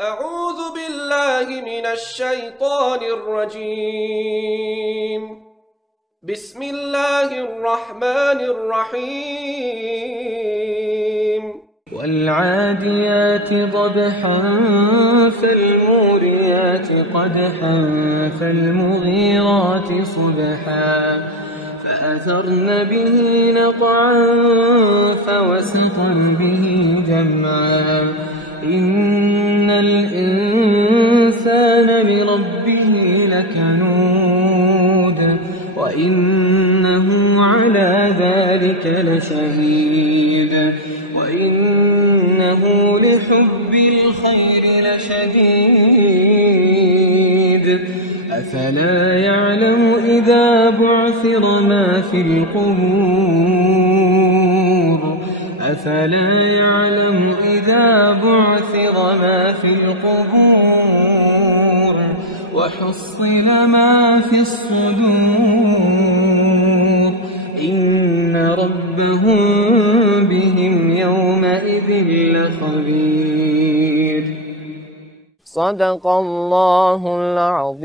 أعوذ بالله من الشيطان الرجيم. بسم الله الرحمن الرحيم. والعاديات ضبحا فالموريات قدحا فالمغيرات صبحا فأثرن به نقعا فوسطن به جمعا إن الإنسان لربه لكنود وإنه على ذلك لشهيد وإنه لحب الخير لشديد أفلا يعلم إذا بعثر ما في القبور أفلا يعلم إذا بعثر ما في القبور وحصل ما في الصدور إن ربهم بهم يومئذ لخبير. صدق الله العظيم.